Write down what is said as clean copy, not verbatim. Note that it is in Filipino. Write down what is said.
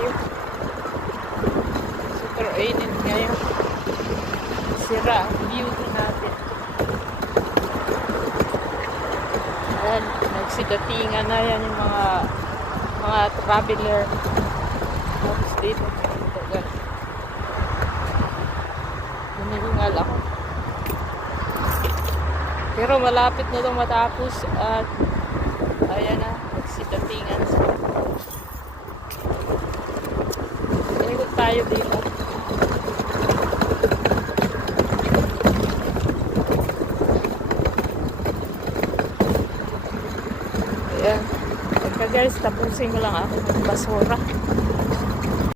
tayo. Super init ngayon. Sira ang beauty natin. Ayan, nagsidatingan na yan yung mga traveler. Tapos dito, hinihingal ako. Pero malapit na itong matapos at ayan na, nagsidatingan sila. Ikot tayo dito. Ayan. Pagka guys, tapusin ko lang ako ng basura.